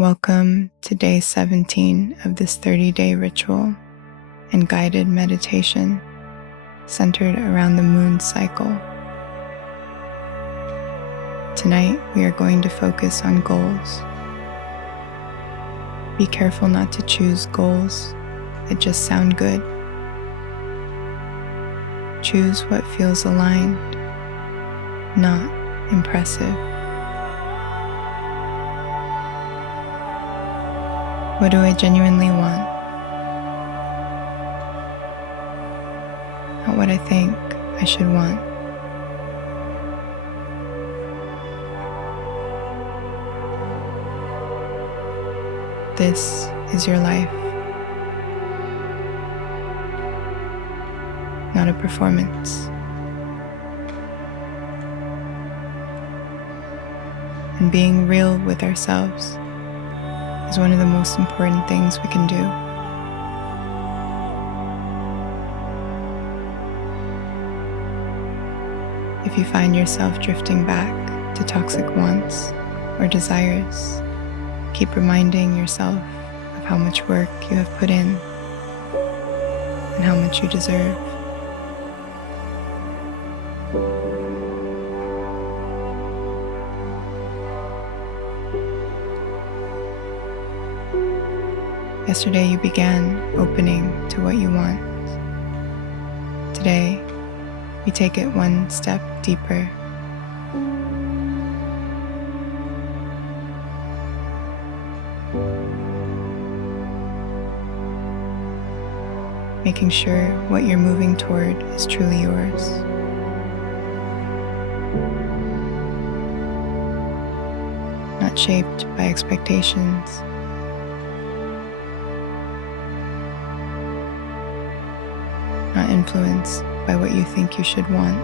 Welcome to day 17 of this 30-day ritual and guided meditation centered around the moon cycle. Tonight, we are going to focus on goals. Be careful not to choose goals that just sound good. Choose what feels aligned, not impressive. What do I genuinely want? Not what I think I should want. This is your life, not a performance. And being real with ourselves is one of the most important things we can do. If you find yourself drifting back to toxic wants or desires, keep reminding yourself of how much work you have put in and how much you deserve. Yesterday you began opening to what you want. Today, we take it one step deeper. Making sure what you're moving toward is truly yours. Not shaped by expectations. Not influenced by what you think you should want.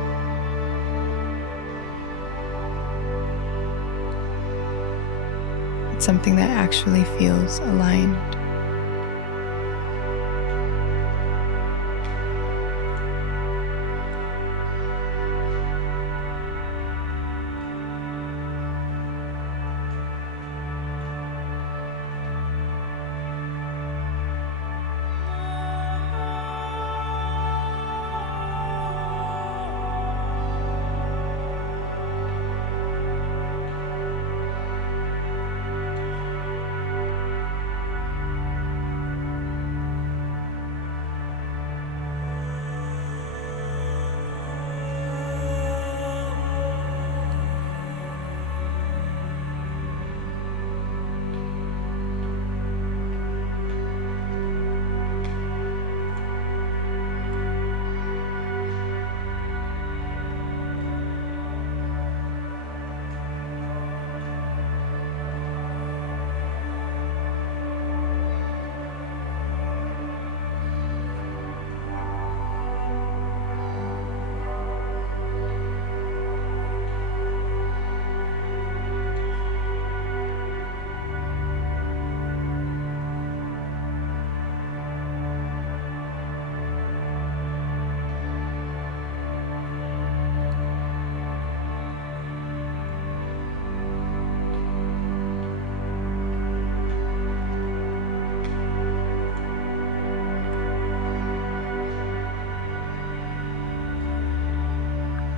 It's something that actually feels aligned.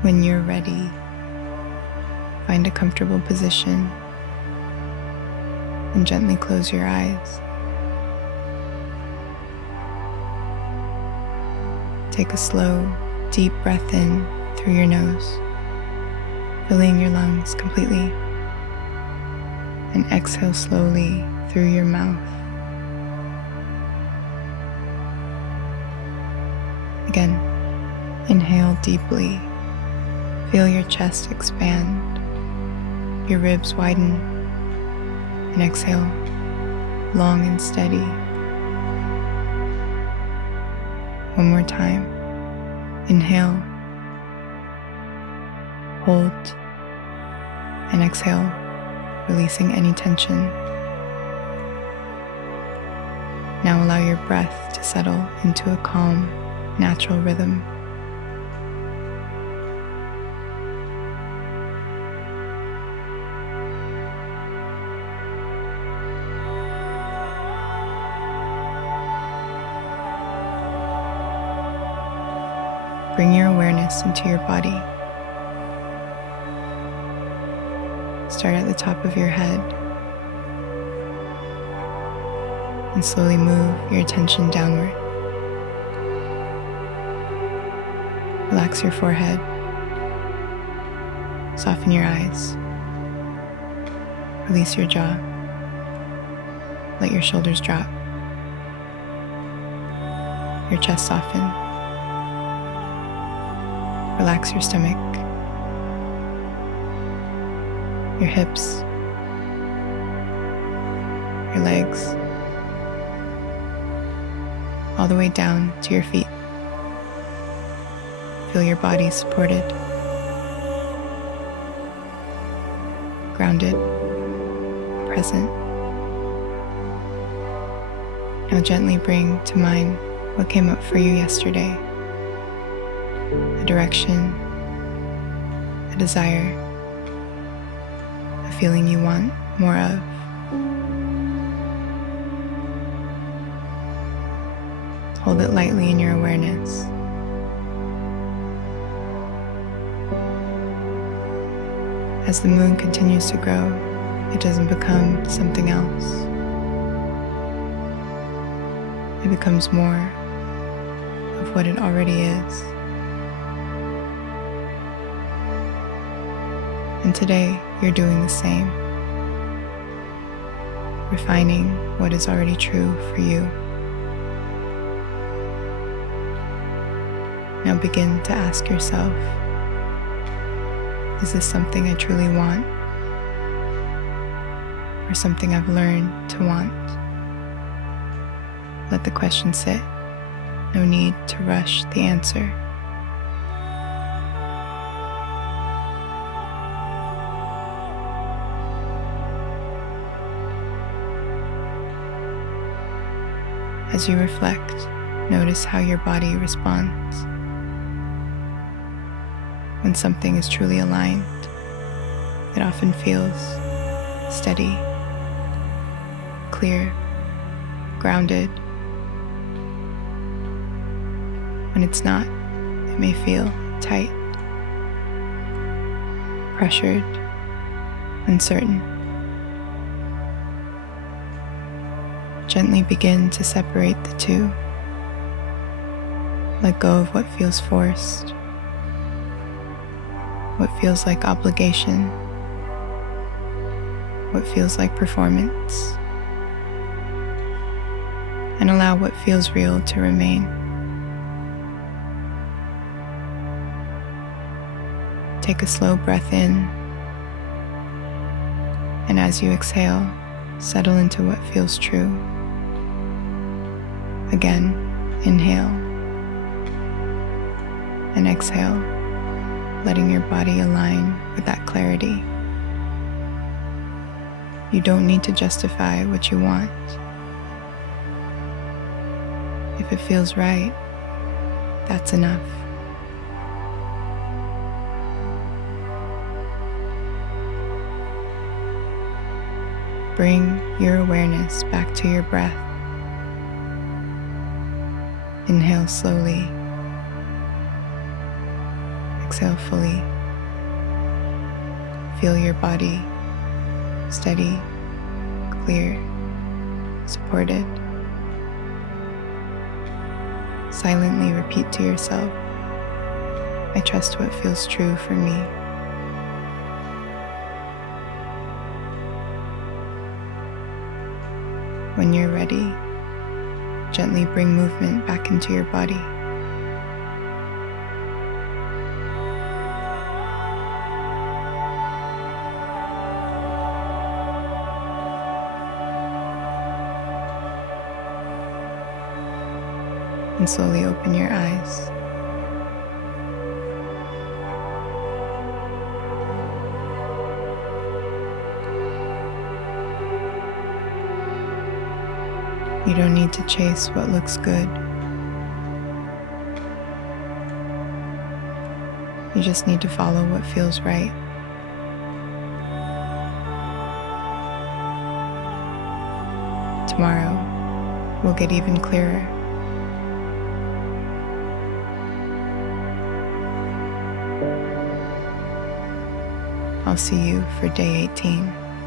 When you're ready, find a comfortable position and gently close your eyes. Take a slow, deep breath in through your nose, filling your lungs completely, and exhale slowly through your mouth. Again, inhale deeply. Feel your chest expand, your ribs widen, and exhale, long and steady. One more time. Inhale, hold, and exhale, releasing any tension. Now allow your breath to settle into a calm, natural rhythm. bring your awareness into your body. Start at the top of your head and slowly move your attention downward. Relax your forehead. Soften your eyes. Release your jaw. Let your shoulders drop. Your chest soften. Relax your stomach. Your hips. Your legs. All the way down to your feet. Feel your body supported, grounded, present. Now gently bring to mind what came up for you yesterday. A direction, a desire, a feeling you want more of. Hold it lightly in your awareness. As the moon continues to grow, it doesn't become something else. It becomes more of what it already is. And today, you're doing the same, refining what is already true for you. Now begin to ask yourself, is this something I truly want? Or something I've learned to want? Let the question sit. No need to rush the answer. As you reflect, notice how your body responds. When something is truly aligned, it often feels steady, clear, grounded. When it's not, it may feel tight, pressured, uncertain. Gently begin to separate the two. Let go of what feels forced, what feels like obligation, what feels like performance, and allow what feels real to remain. Take a slow breath in, and as you exhale, settle into what feels true. Again, inhale and exhale, letting your body align with that clarity. You don't need to justify what you want. If it feels right, that's enough. Bring your awareness back to your breath. Inhale slowly. Exhale fully. Feel your body steady, clear, supported. Silently repeat to yourself, I trust what feels true for me. When you're ready, gently bring movement back into your body. And slowly open your eyes. You don't need to chase what looks good. You just need to follow what feels right. Tomorrow will get even clearer. I'll see you for day 18.